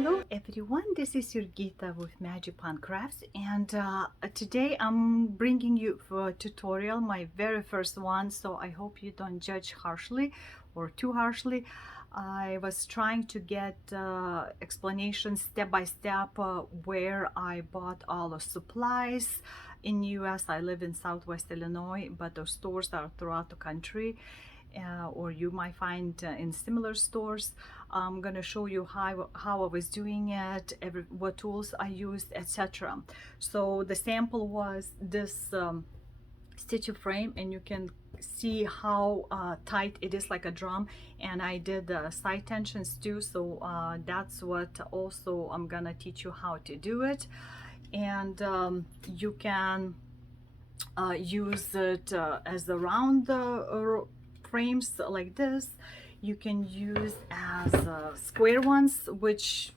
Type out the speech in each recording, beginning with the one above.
Hello everyone, this is Jurgita with Magic Pond Crafts, and today I'm bringing you for a tutorial, my very first one, so I hope you don't judge harshly or too harshly. I was trying to get explanations step by step where I bought all the supplies. In US, I live in Southwest Illinois, but those stores are throughout the country. Or you might find in similar stores. I'm going to show you how I was doing it, what tools I used, etc. So the sample was this stitch frame, and you can see how tight it is, like a drum, and I did side tensions too, so that's what also I'm gonna teach you how to do it. And you can use it as a round frames like this. You can use as square ones, which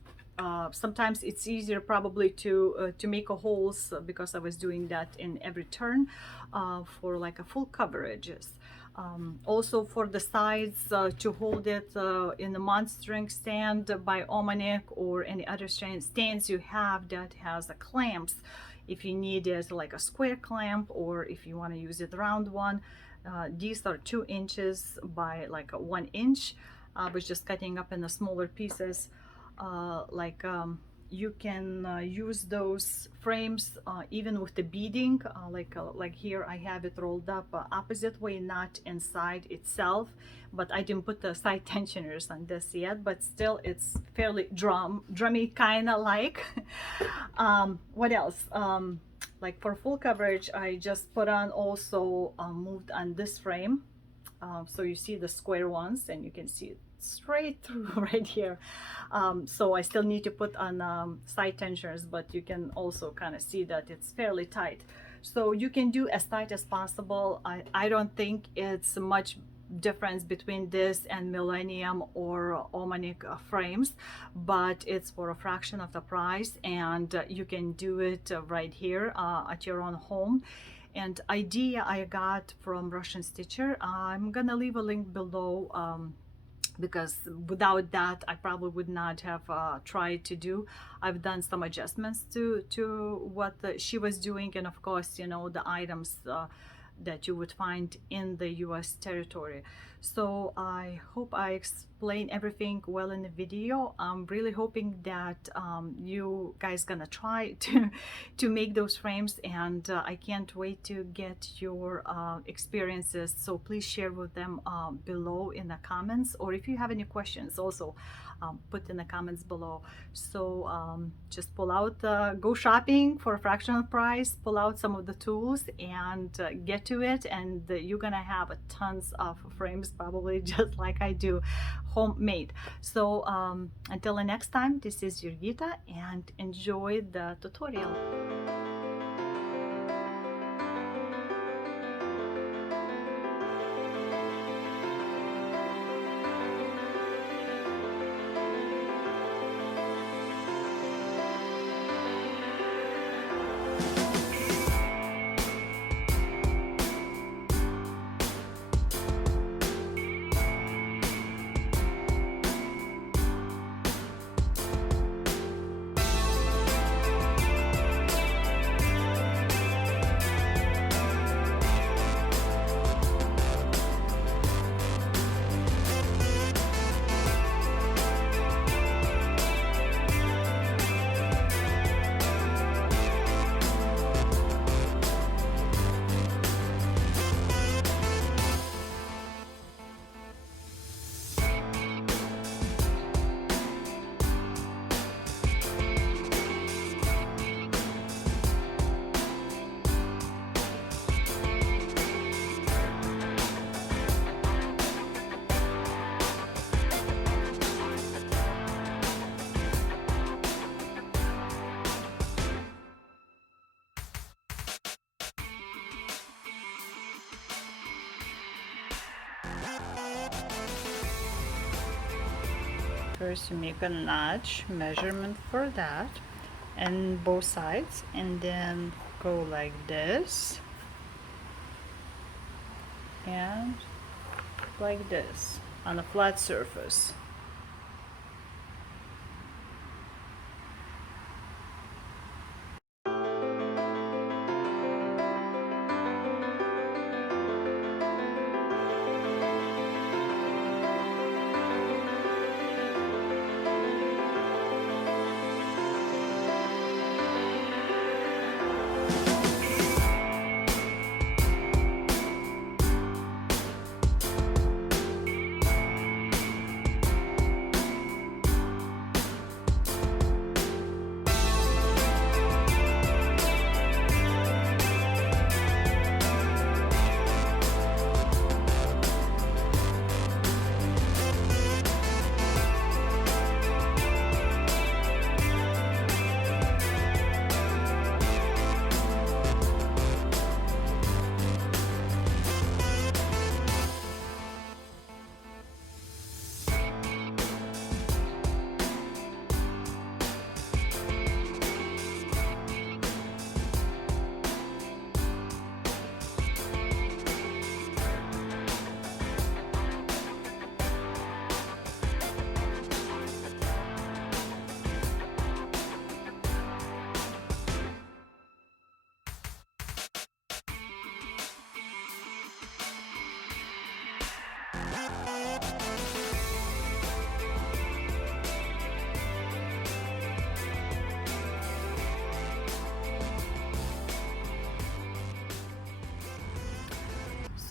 sometimes it's easier probably to make a holes, because I was doing that in every turn for like a full coverages. Also for the sides, to hold it in the monstering stand by Omanik or any other stands you have that has a clamps, if you need it like a square clamp, or if you want to use it round one. These are 2 inches by like 1 inch. I was just cutting up in the smaller pieces. You can use those frames even with the beading, like here I have it rolled up opposite way, not inside itself, but I didn't put the side tensioners on this yet, but still it's fairly drummy kind of like. What else? Like for full coverage, I just put on also moved on this frame, so you see the square ones, and you can see it straight through right here. So I still need to put on side tensioners, but you can also kind of see that it's fairly tight. So you can do as tight as possible. I don't think it's much difference between this and Millennium or Omanik frames, but it's for a fraction of the price, and you can do it right here at your own home. And idea I got from Russian Stitcher. I'm gonna leave a link below, because without that I probably would not have tried to do. I've done some adjustments to what she was doing, and of course, you know, the items that you would find in the US territory. So I hope I explain everything well in the video. I'm really hoping that you guys gonna try to make those frames, and I can't wait to get your experiences. So please share with them below in the comments, or if you have any questions also put in the comments below. So just pull out, go shopping for a fraction of price, pull out some of the tools, and get to it, and you're gonna have tons of frames, probably just like I do, homemade. So until the next time, this is Jurgita, and enjoy the tutorial. First you make a notch measurement for that, and both sides, and then go like this and like this on a flat surface.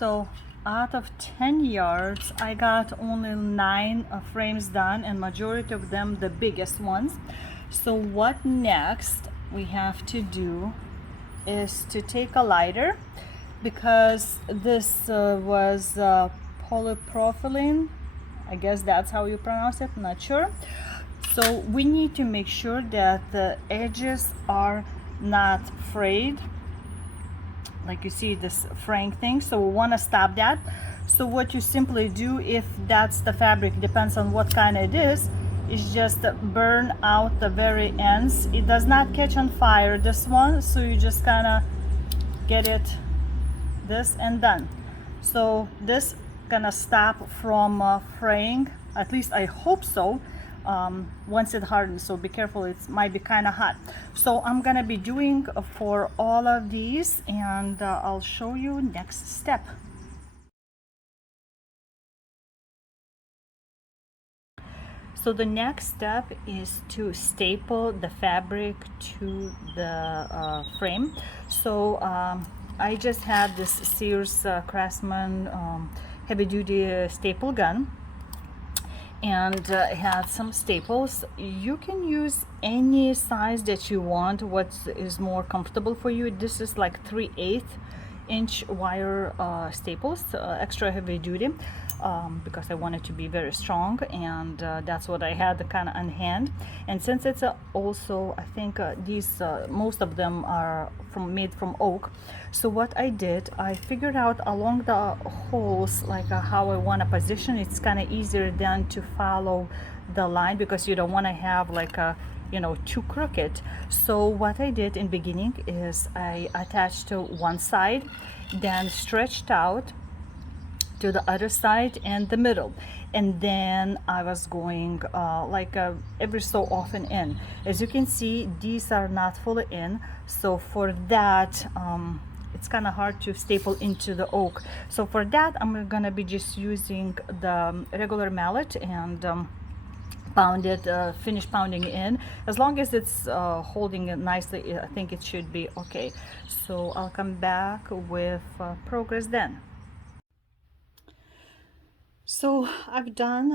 So out of 10 yards, I got only 9 frames done, and majority of them the biggest ones. So what next we have to do is to take a lighter, because this was polypropylene. I guess that's how you pronounce it, not sure. So we need to make sure that the edges are not frayed, like you see this fraying thing. So we want to stop that. So what you simply do, if that's the fabric, depends on what kind it is just burn out the very ends. It does not catch on fire, this one, so you just kind of get it this and done. So this gonna stop from fraying, at least I hope so, once it hardens. So be careful, it might be kind of hot. So I'm gonna be doing for all of these, and I'll show you next step. So the next step is to staple the fabric to the frame. So I just had this Sears Craftsman heavy duty staple gun, and it had some staples. You can use any size that you want, what is more comfortable for you. This is like 3/8 inch wire staples, extra heavy duty, because I wanted to be very strong, and that's what I had kind of on hand. And since it's also, I think these most of them are made from oak, so what I did, I figured out along the holes like how I want to position. It's kind of easier than to follow the line, because you don't want to have like a, you know, too crooked. So what I did in beginning is I attached to one side, then stretched out to the other side and the middle, and then I was going every so often in. As you can see, these are not fully in, so for that it's kind of hard to staple into the oak. So for that I'm gonna be just using the regular mallet and pound it, finish pounding in. As long as it's holding it nicely, I think it should be okay. So I'll come back with progress then. So I've done,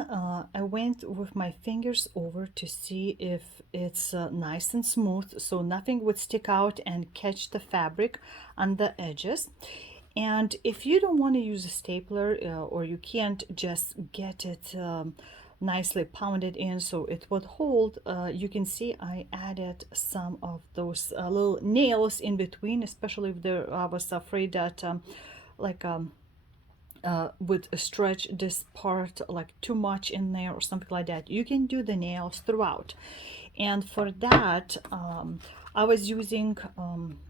I went with my fingers over to see if it's nice and smooth, so nothing would stick out and catch the fabric on the edges. And if you don't want to use a stapler, or you can't just get it nicely pounded in so it would hold, you can see I added some of those little nails in between, especially if there, I was afraid that would stretch this part like too much in there or something like that. You can do the nails throughout, and for that I was using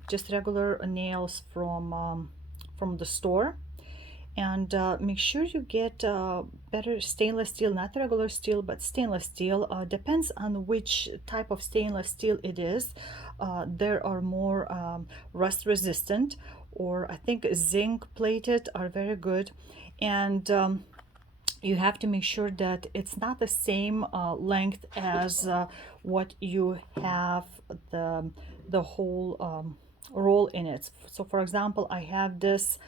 just regular nails from the store. And make sure you get better stainless steel, not regular steel but stainless steel. Depends on which type of stainless steel it is. There are more rust resistant, or I think zinc plated are very good. And you have to make sure that it's not the same length as what you have the whole roll in it. So for example, I have this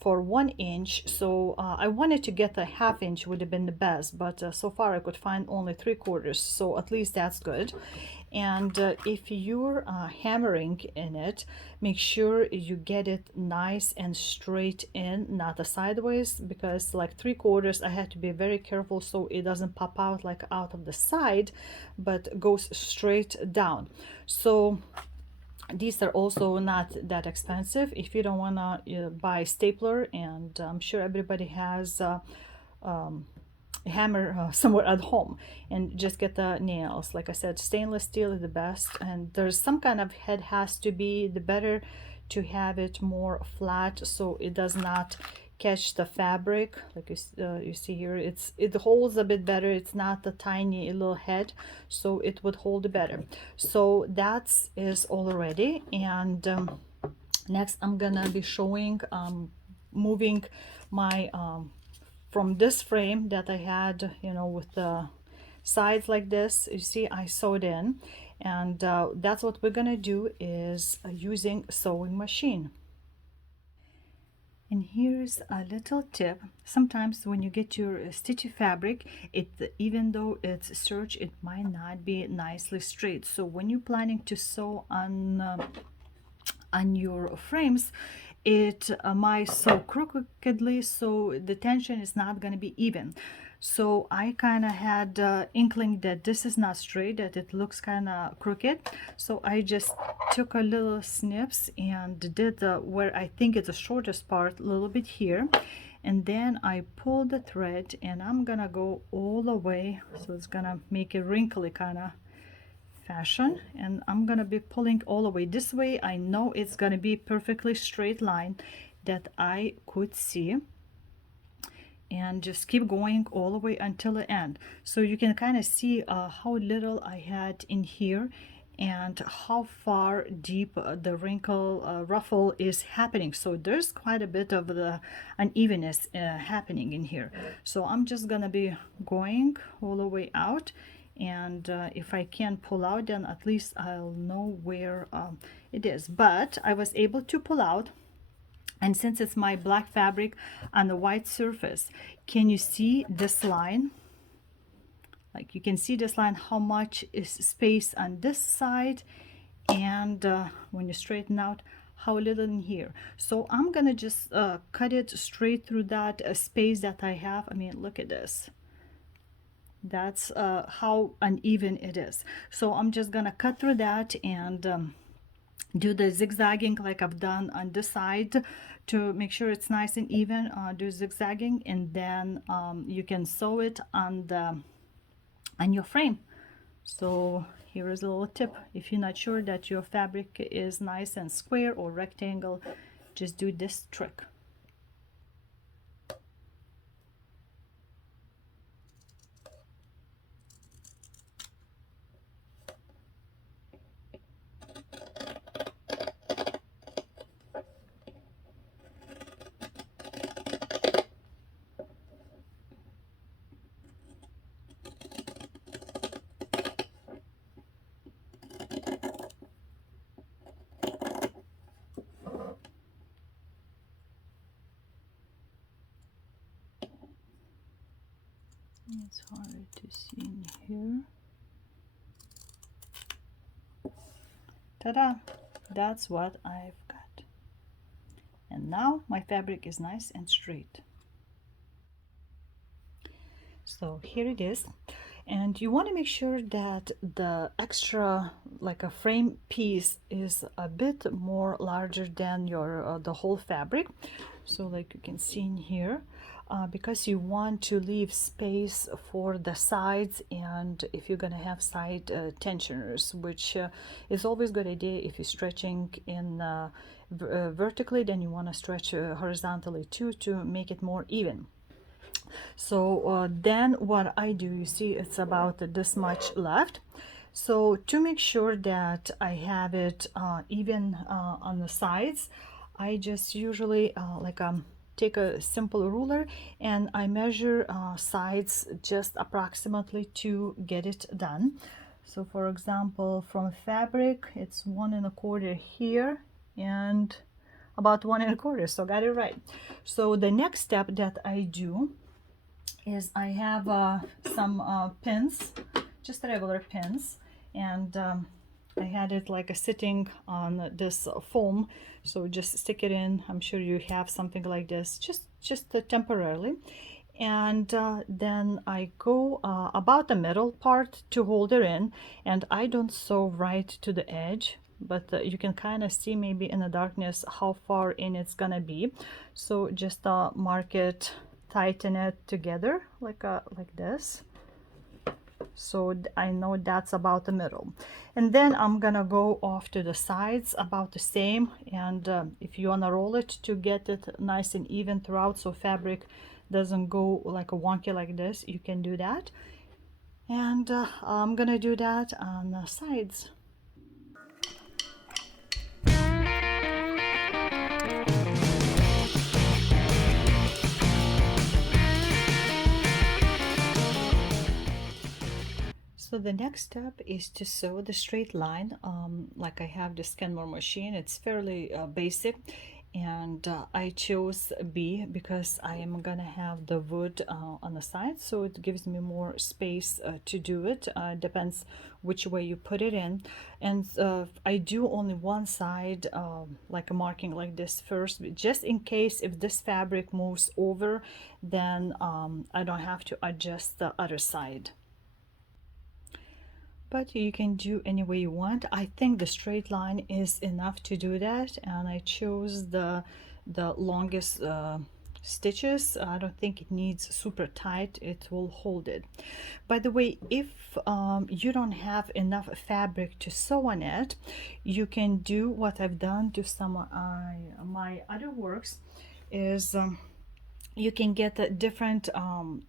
for 1 inch, so I wanted to get a 1/2 inch, would have been the best, but so far I could find only 3/4, so at least that's good. And if you're hammering in it, make sure you get it nice and straight in, not a sideways, because like 3/4 I had to be very careful so it doesn't pop out like out of the side, but goes straight down. So these are also not that expensive if you don't want to buy a stapler, and I'm sure everybody has a hammer somewhere at home, and just get the nails. Like I said, stainless steel is the best, and there's some kind of head has to be the better to have it more flat so it does not catch the fabric. Like you see here, it holds a bit better. It's not a tiny little head, so it would hold better. So that is all ready, and next I'm gonna be showing moving my from this frame that I had, you know, with the sides like this. You see, I sewed in, and that's what we're gonna do is using sewing machine. And here's a little tip. Sometimes when you get your stitchy fabric, even though it's serge, it might not be nicely straight. So when you're planning to sew on your frames, it might sew crookedly, so the tension is not going to be even. So I kind of had inkling that this is not straight, that it looks kind of crooked. So I just took a little snips and did where I think it's the shortest part, a little bit here. And then I pulled the thread and I'm gonna go all the way. So it's gonna make a wrinkly kind of fashion, and I'm gonna be pulling all the way this way. I know it's gonna be perfectly straight line that I could see, and just keep going all the way until the end. So you can kind of see how little I had in here and how far deep the wrinkle ruffle is happening. So there's quite a bit of the unevenness happening in here. So I'm just gonna be going all the way out, and if I can pull out, then at least I'll know where it is. But I was able to pull out, and since it's my black fabric on the white surface, can you see this line? Like, you can see this line, how much is space on this side, and when you straighten out, how little in here. So I'm gonna just cut it straight through that space that I have. I mean, look at this. That's how uneven it is. So I'm just gonna cut through that and do the zigzagging like I've done on this side to make sure it's nice and even. Do zigzagging, and then you can sew it on your frame. So here is a little tip. If you're not sure that your fabric is nice and square or rectangle, just do this trick. It's hard to see in here. Ta-da! That's what I've got. And now my fabric is nice and straight. So here it is. And you want to make sure that the extra, like a frame piece, is a bit more larger than your the whole fabric. So like you can see in here, because you want to leave space for the sides, and if you're gonna have side tensioners, which is always a good idea. If you're stretching in vertically, then you want to stretch horizontally too, to make it more even. So then what I do, you see it's about this much left. So to make sure that I have it even on the sides, I just usually take a simple ruler and I measure sides just approximately to get it done. So for example, from fabric, it's 1 1/4 here and about 1 1/4, so got it right. So the next step that I do is I have some pins, just regular pins, and I had it like a sitting on this foam, so just stick it in. I'm sure you have something like this, just temporarily, and then I go about the middle part to hold it in, and I don't sew right to the edge, but you can kind of see maybe in the darkness how far in it's gonna be. So just mark it, tighten it together like this, so I know that's about the middle. And then I'm gonna go off to the sides about the same, and if you want to roll it to get it nice and even throughout, so fabric doesn't go like a wonky like this, you can do that. And I'm gonna do that on the sides. So the next step is to sew the straight line. Like I have the Scanmore machine, it's fairly basic, and I chose B because I am gonna have the wood on the side, so it gives me more space to do it. Depends which way you put it in, and I do only one side, like a marking like this first, just in case if this fabric moves over, then I don't have to adjust the other side. But you can do any way you want. I think the straight line is enough to do that, and I chose the longest stitches. I don't think it needs super tight, it will hold it. By the way, if you don't have enough fabric to sew on it, you can do what I've done to some of my other works is you can get a different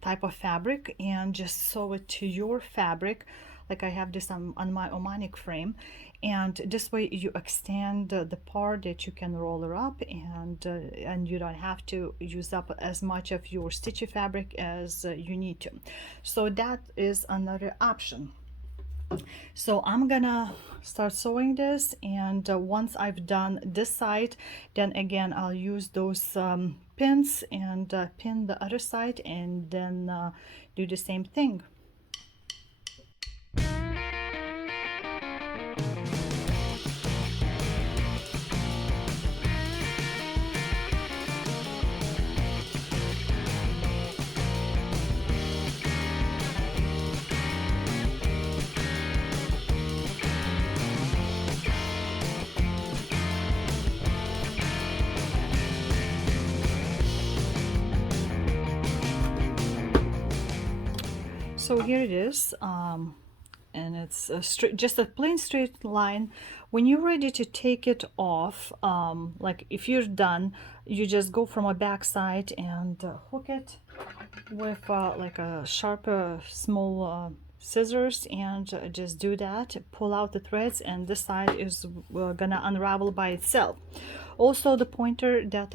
type of fabric and just sew it to your fabric. Like I have this on my Omanic frame, and this way you extend the part that you can roll her up, and you don't have to use up as much of your stitchy fabric as you need to. So that is another option. So I'm gonna start sewing this, and once I've done this side, then again I'll use those pins and pin the other side, and then do the same thing. So here it is, and it's a straight, just a plain straight line. When you're ready to take it off, like if you're done, you just go from a back side and hook it with like a sharp small scissors, and just do that, pull out the threads, and this side is gonna unravel by itself. Also, the pointer that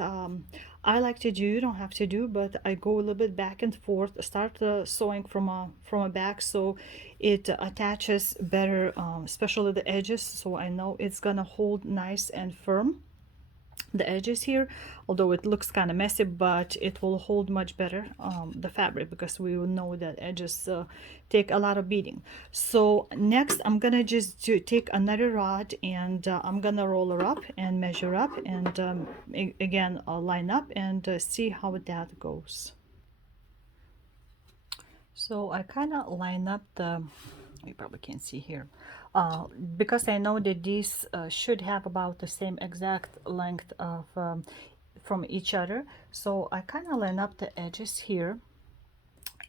I like to do, you don't have to do, but I go a little bit back and forth, start sewing from a back, so it attaches better, especially the edges, so I know it's gonna hold nice and firm, the edges here, although it looks kind of messy, but it will hold much better the fabric, because we will know that edges take a lot of beating. So next I'm gonna just take another rod, and I'm gonna roll her up and measure up, and again line up and see how that goes. So I kind of line up the, you probably can't see here, because I know that these should have about the same exact length of from each other. So I kind of line up the edges here,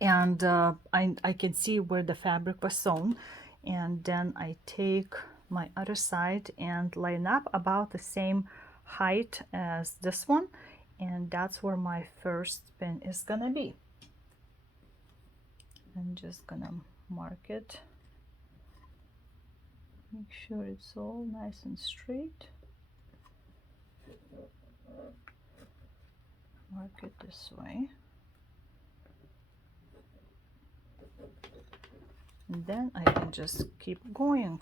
and I can see where the fabric was sewn, and then I take my other side and line up about the same height as this one, and that's where my first pin is gonna be. I'm just gonna mark it, make sure it's all nice and straight. Mark it this way, and then I can just keep going.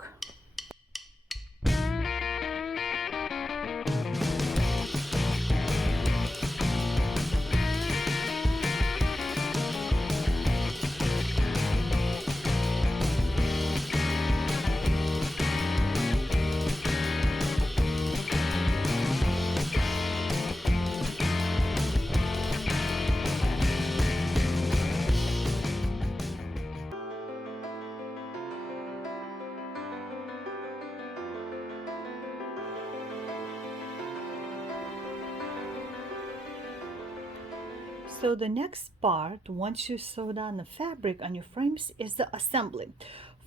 So the next part, once you sew down the fabric on your frames, is the assembly.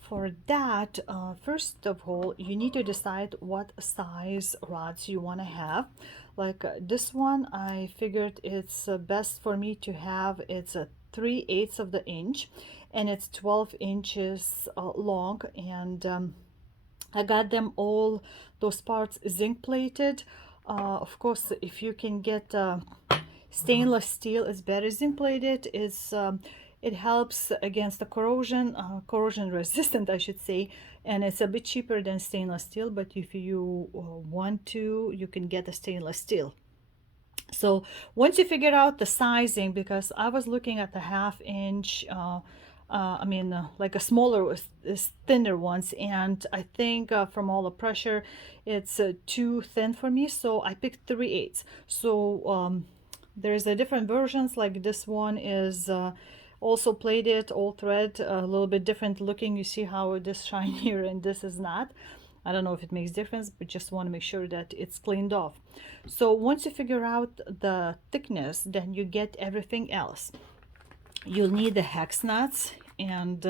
For that, first of all, you need to decide what size rods you want to have. Like this one, I figured it's best for me to have, it's a 3/8 of the inch, and it's 12 inches long, and I got them all, those parts, zinc plated. Of course, if you can get stainless steel, is better. Zinc plated is it helps against the corrosion, corrosion resistant I should say, and it's a bit cheaper than stainless steel, but if you want to, you can get a stainless steel. So once you figure out the sizing, because I was looking at the 1/2 inch, like a smaller, is thinner ones, and I think from all the pressure, it's too thin for me, so I picked 3/8. So there's a different versions, like this one is also plated, all thread, a little bit different looking. You see how it is shinier and this is not. I don't know if it makes difference, but just want to make sure that it's cleaned off. So once you figure out the thickness, then you get everything else. You'll need the hex nuts, and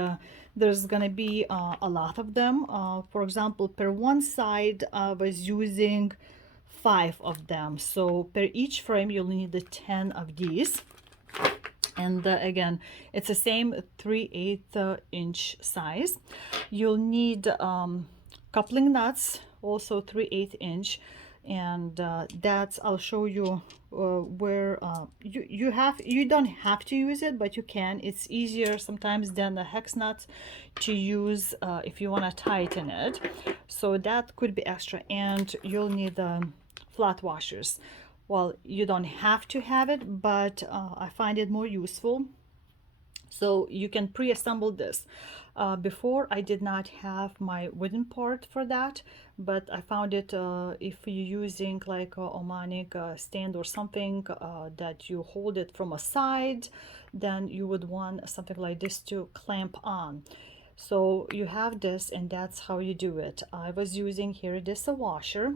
there's gonna be a lot of them. For example, per one side I was using 5 of them, so per each frame you'll need the 10 of these. And again, it's the same 3/8 inch size. You'll need coupling nuts, also 3/8 inch, and that's, I'll show you where you don't have to use it, but you can. It's easier sometimes than the hex nuts to use if you want to tighten it, so that could be extra. And you'll need flat washers. Well, you don't have to have it, but I find it more useful. So you can pre-assemble this. Before I did not have my wooden part for that, but I found it if you're using like a Omanic stand or something that you hold it from a side, then you would want something like this to clamp on. So you have this, and that's how you do it. I was using, here it is, a washer.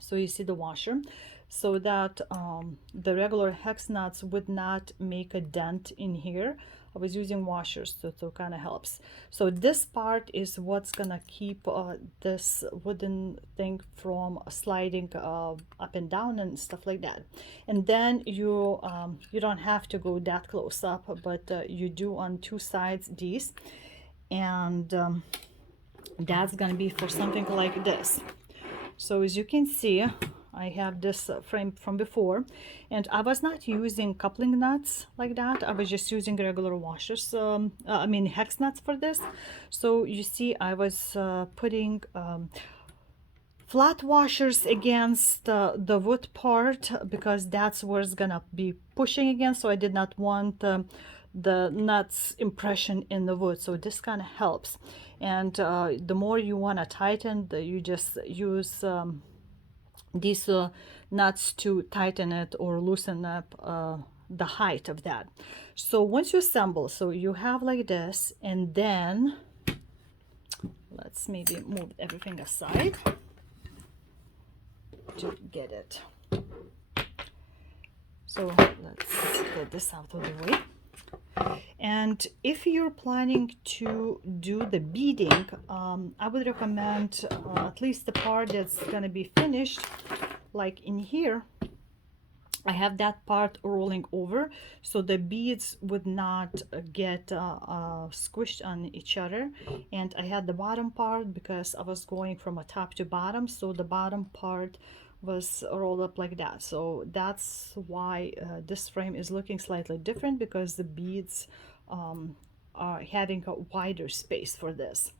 So you see the washer, so that the regular hex nuts would not make a dent in here. I was using washers, so it kind of helps. So this part is what's gonna keep this wooden thing from sliding up and down and stuff like that. And then you don't have to go that close up, but you do on 2 sides these, and that's gonna be for something like this. So as you can see, I have this frame from before, and I was not using coupling nuts like that. I was just using regular washers, hex nuts for this. So you see, I was putting flat washers against the wood part, because that's where it's gonna be pushing against. So I did not want the nuts impression in the wood, so this kind of helps. And the more you want to tighten, you just use these nuts to tighten it or loosen up the height of that. So once you assemble, so you have like this, and then let's maybe move everything aside to get it. So let's get this out of the way. And if you're planning to do the beading, I would recommend at least the part that's gonna be finished, like in here. I have that part rolling over, so the beads would not get squished on each other. And I had the bottom part because I was going from a top to bottom, so the bottom part was rolled up like that. So that's why this frame is looking slightly different, because the beads are having a wider space for this.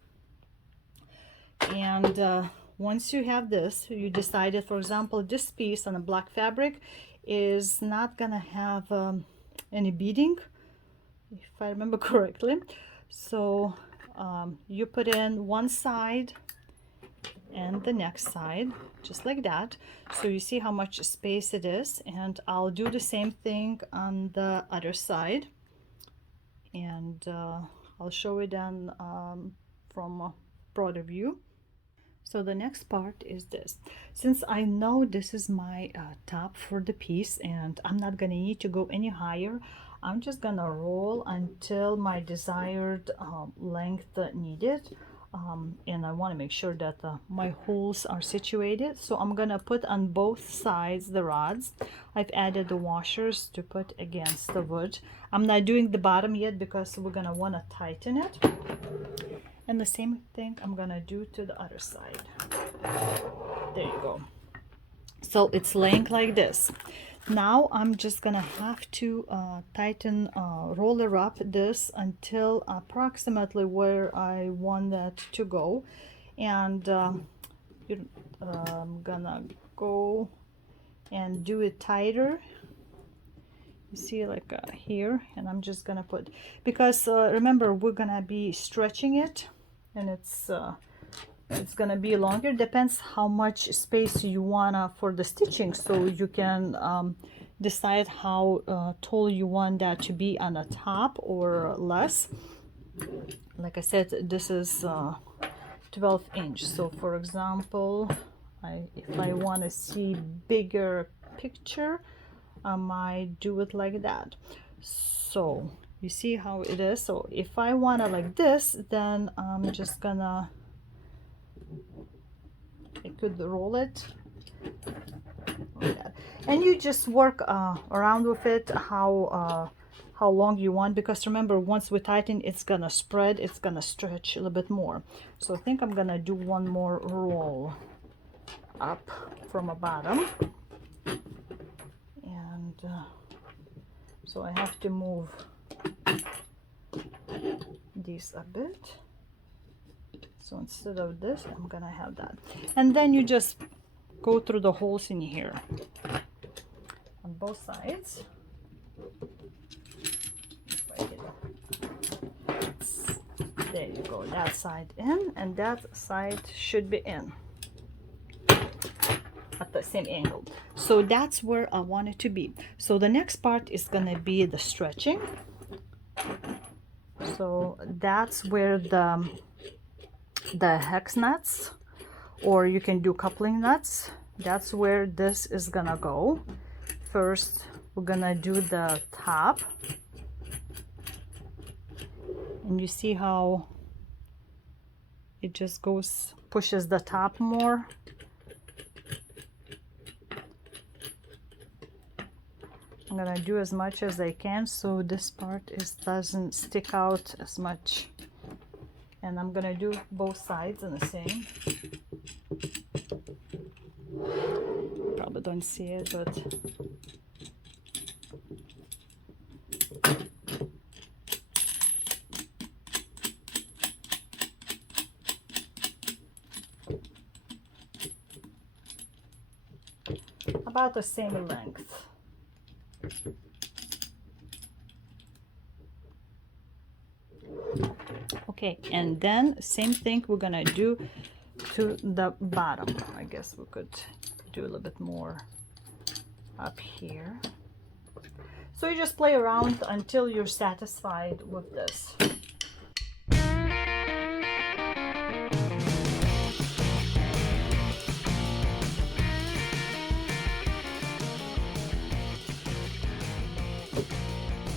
And once you have this, you decided, for example, this piece on a black fabric is not gonna have any beading, if I remember correctly. So you put in one side and the next side, just like that. So you see how much space it is, and I'll do the same thing on the other side, and I'll show it then from a broader view. So the next part is this. Since I know this is my top for the piece and I'm not gonna need to go any higher, I'm just gonna roll until my desired length needed. And I want to make sure that my holes are situated. So I'm gonna put on both sides the rods. I've added the washers to put against the wood. I'm not doing the bottom yet because we're gonna want to tighten it. And the same thing I'm gonna do to the other side. There you go. So it's laying like this. Now I'm just gonna have to tighten, roller up this until approximately where I want that to go. And I'm gonna go and do it tighter. You see, like here, and I'm just gonna put, because remember, we're gonna be stretching it, and it's gonna be longer. Depends how much space you wanna for the stitching, so you can decide how tall you want that to be on the top or less. Like I said, this is 12 inch. So for example, if I want to see bigger picture, I might do it like that. So you see how it is. So if I want to like this, then I'm just gonna, I could roll it like that. And you just work around with it how long you want, because remember, once we tighten, it's gonna spread, it's gonna stretch a little bit more. So I think I'm gonna do one more roll up from a bottom, and so I have to move these a bit. So instead of this, I'm gonna have that, and then you just go through the holes in here on both sides. There you go, that side in and that side should be in at the same angle. So that's where I want it to be. So the next part is gonna be the stretching. So that's where the hex nuts, or you can do coupling nuts, that's where this is gonna go. First we're gonna do the top, and you see how it just goes, pushes the top more. I'm gonna do as much as I can so this part doesn't stick out as much, and I'm gonna do both sides in the same. Probably don't see it, but about the same length. Okay, and then same thing we're gonna do to the bottom. I guess we could do a little bit more up here. So you just play around until you're satisfied with this.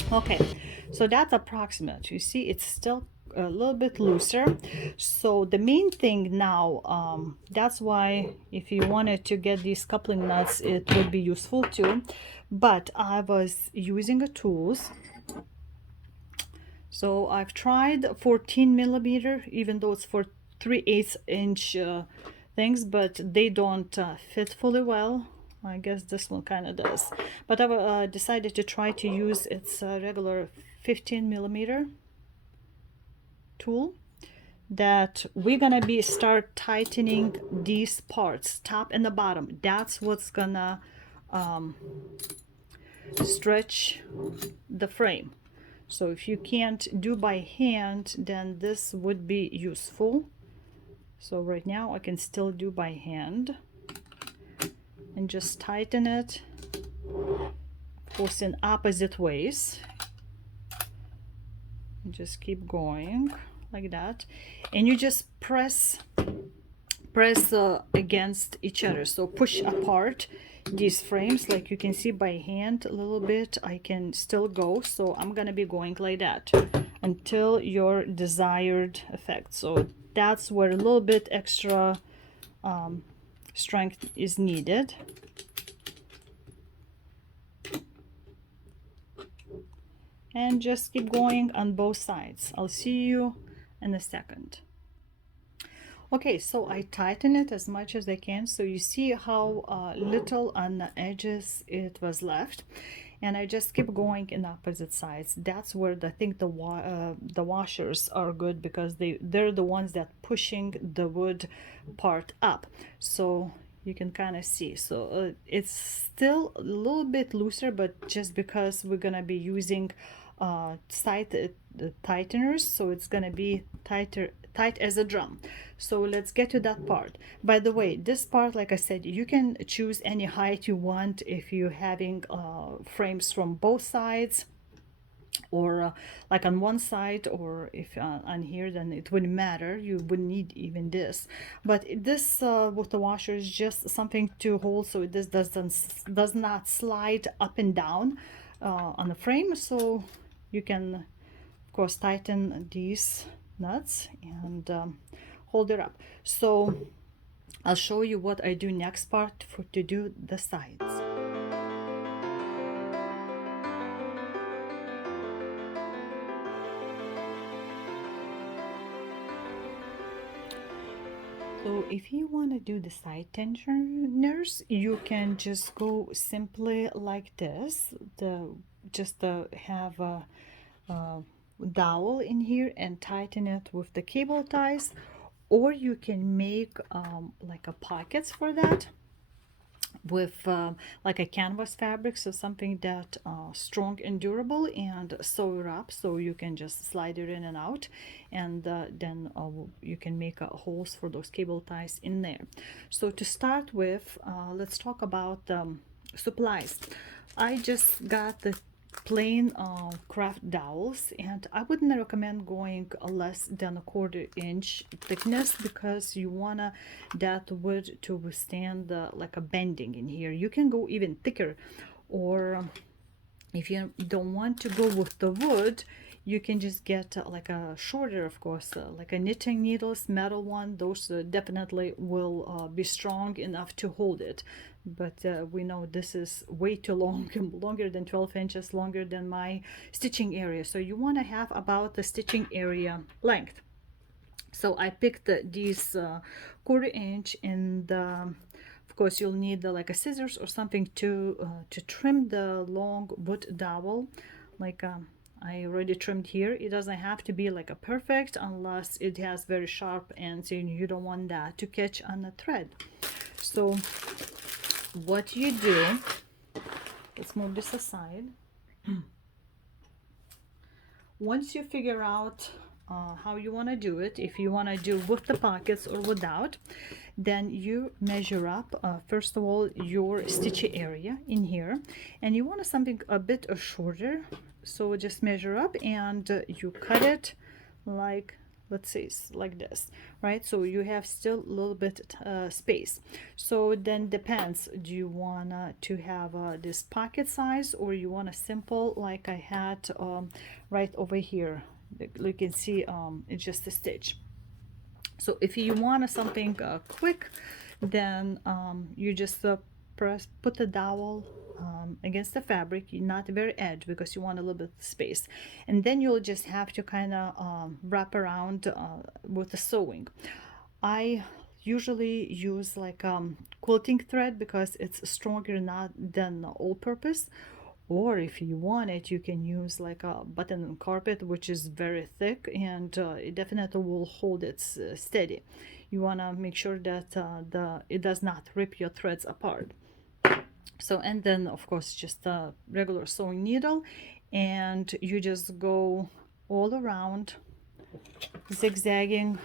Okay, so that's approximate. You see, it's still a little bit looser. So the main thing now, that's why if you wanted to get these coupling nuts, it would be useful too. But I was using the tools. So I've tried 14 millimeter, even though it's for 3/8 inch things, but they don't fit fully well. I guess this one kind of does, but I've decided to try to use its regular 15 millimeter tool, that we're gonna be start tightening these parts, top and the bottom. That's what's gonna stretch the frame. So if you can't do by hand, then this would be useful. So right now I can still do by hand and just tighten it, of course in opposite ways, and just keep going like that, and you just press against each other. So push apart these frames, like you can see by hand a little bit. I can still go, so I'm gonna be going like that until your desired effect. So that's where a little bit extra strength is needed. And just keep going on both sides. I'll see you in a second. Okay, so I tighten it as much as I can. So you see how little on the edges it was left, and I just keep going in opposite sides. That's where I think the washers are good, because they're the ones that pushing the wood part up. So You can kind of see. So it's still a little bit looser, but just because we're gonna be using side tighteners, so it's gonna be tight as a drum. So let's get to that part. By the way, this part, like I said, you can choose any height you want if you're having frames from both sides, or like on one side, or if on here, then it wouldn't matter, you wouldn't need even this. But this with the washer is just something to hold, so this does not slide up and down on the frame. So you can of course tighten these nuts and hold it up. So I'll show you what I do next part to do the sides. So if you want to do the side tensioners, you can just go simply like this. Just have a dowel in here and tighten it with the cable ties, or you can make like a pockets for that with like a canvas fabric, so something that strong and durable, and sew it up so you can just slide it in and out, and then you can make holes for those cable ties in there. So to start with, let's talk about supplies. I just got the plain craft dowels, and I wouldn't recommend going less than 1/4 inch thickness, because you wanna that wood to withstand like a bending in here. You can go even thicker, or if you don't want to go with the wood, you can just get like a shorter, of course, like a knitting needles, metal one. Those definitely will be strong enough to hold it. But we know this is way too long, longer than 12 inches, longer than my stitching area. So you want to have about the stitching area length. So I picked these 1/4 inch, and of course you'll need like a scissors or something to trim the long wood dowel. Like I already trimmed here. It doesn't have to be like a perfect, unless it has very sharp ends, and you don't want that to catch on the thread. So what you do, let's move this aside. Once you figure out how you want to do it, if you want to do with the pockets or without, then you measure up first of all your stitchy area in here, and you want something a bit shorter. So just measure up and you cut it like, let's say like this, right? So you have still a little bit space. So then depends, do you want to have this pocket size, or you want a simple like I had right over here? You can see it's just a stitch. So if you want something quick, then you just put the dowel against the fabric, not the very edge, because you want a little bit of space, and then you'll just have to kind of wrap around with the sewing. I usually use like quilting thread because it's stronger not than all-purpose, or if you want it, you can use like a button carpet, which is very thick, and it definitely will hold it steady. You want to make sure that it does not rip your threads apart. So, and then of course just a regular sewing needle, and you just go all around, zigzagging,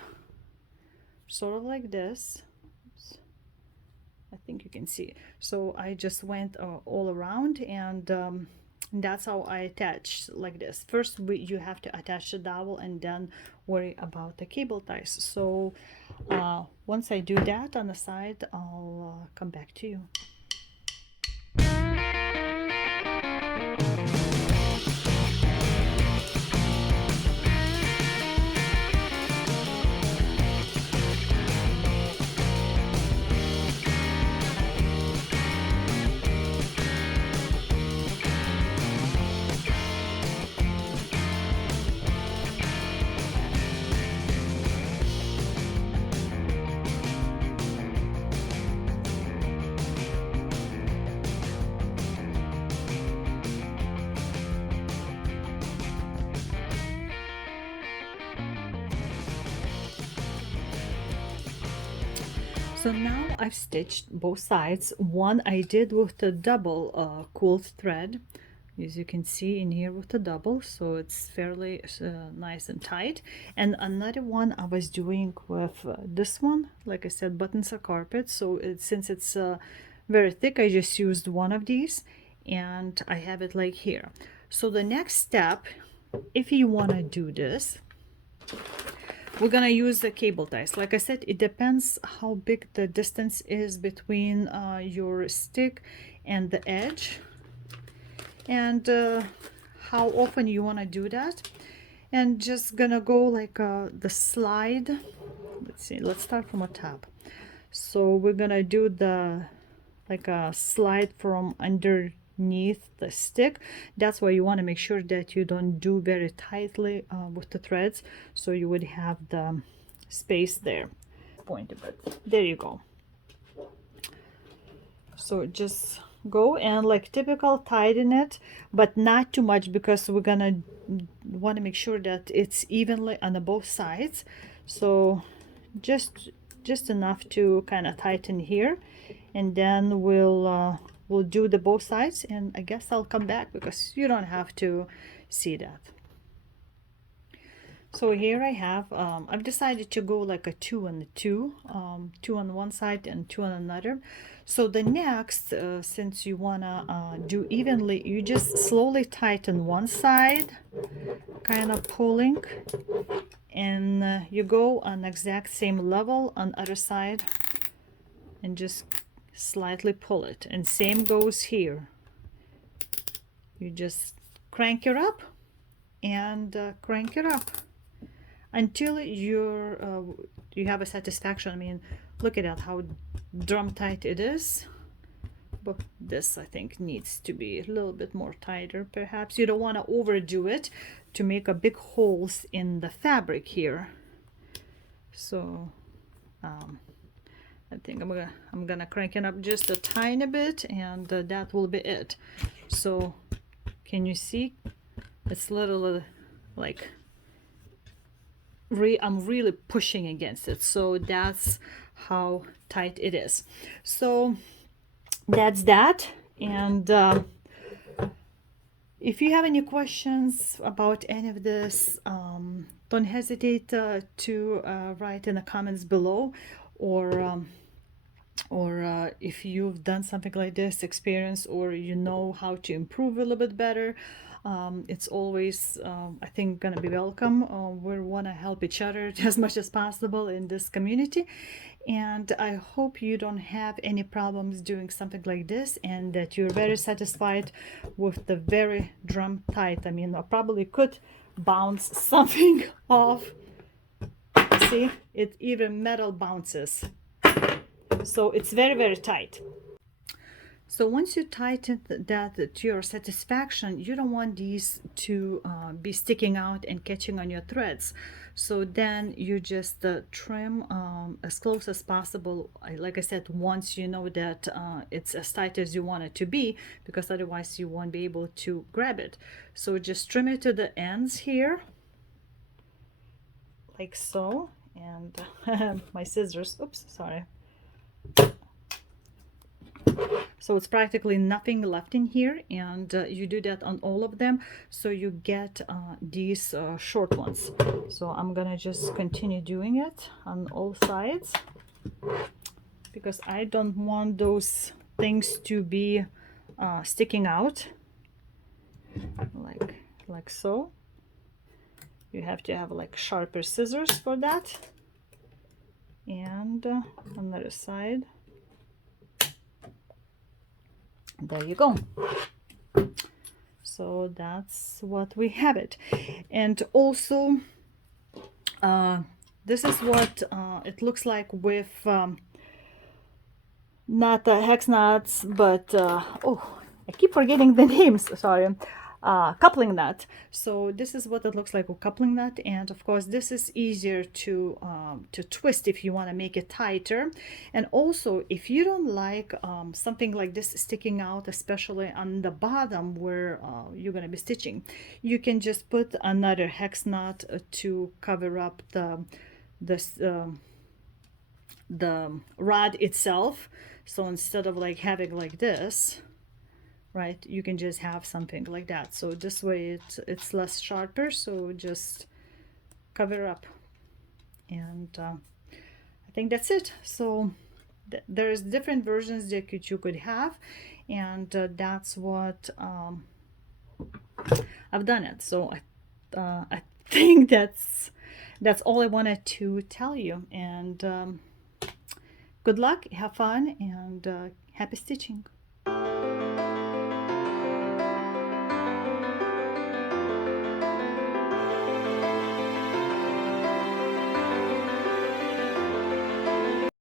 sort of like this. Oops. I think you can see. So I just went all around, and that's how I attach like this. First you have to attach the dowel, and then worry about the cable ties. So once I do that on the side, I'll come back to you. So now I've stitched both sides. One I did with the double coiled thread, as you can see in here with the double, so it's fairly nice and tight. And another one I was doing with this one, like I said, buttons are carpet, so since it's very thick, I just used one of these and I have it like here. So the next step, if you want to do this, we're gonna use the cable ties. Like I said, it depends how big the distance is between your stick and the edge, and how often you want to do that. And just gonna go like the slide. Let's see, let's start from a top. So we're gonna do the like a slide from underneath the stick. That's why you want to make sure that you don't do very tightly with the threads, so you would have the space there. Point a bit. There you go. So just go and like typical tighten it, but not too much, because we're gonna want to make sure that it's evenly on the both sides. So just enough to kind of tighten here, and then we'll do the both sides, and I guess I'll come back because you don't have to see that. So here I have, I've decided to go like a 2 and a 2, 2 on one side and 2 on another. So the next, since you wanna do evenly, you just slowly tighten one side, kind of pulling, and you go on exact same level on other side and just slightly pull it. And same goes here. You just crank it up and crank it up until you have a satisfaction. I mean, look at that, how drum tight it is. But this, I think, needs to be a little bit more tighter. Perhaps you don't want to overdo it to make a big holes in the fabric here. So I think I'm gonna crank it up just a tiny bit, and that will be it. So can you see? It's literally like I'm really pushing against it, so that's how tight it is. So that's that. And if you have any questions about any of this, don't hesitate to write in the comments below, or if you've done something like this, experience, or you know how to improve a little bit better, it's always I think gonna be welcome. We want to help each other as much as possible in this community, and I hope you don't have any problems doing something like this, and that you're very satisfied with the very drum tight. I mean, I probably could bounce something off. See, it even metal bounces. So it's very, very tight. So once you tighten that to your satisfaction, you don't want these to be sticking out and catching on your threads. So then you just trim as close as possible. Like I said, once you know that it's as tight as you want it to be, because otherwise you won't be able to grab it. So just trim it to the ends here, like so. And my scissors, oops, sorry. So it's practically nothing left in here, and you do that on all of them, so you get these short ones. So I'm gonna just continue doing it on all sides, because I don't want those things to be sticking out like so. You have to have like sharper scissors for that. And another side. There you go. So that's what we have it. And also this is what it looks like with not hex knots, but oh, I keep forgetting the names, sorry. Coupling nut. So this is what it looks like with coupling nut, and of course this is easier to twist if you want to make it tighter. And also, if you don't like something like this sticking out, especially on the bottom where you're going to be stitching, you can just put another hex knot to cover up the the rod itself. So instead of like having like this, right, you can just have something like that. So this way it's less sharper, so just cover up. And I think that's it. So there's different versions that you could have, and that's what I've done it. So I think that's all I wanted to tell you. And good luck, have fun, and happy stitching.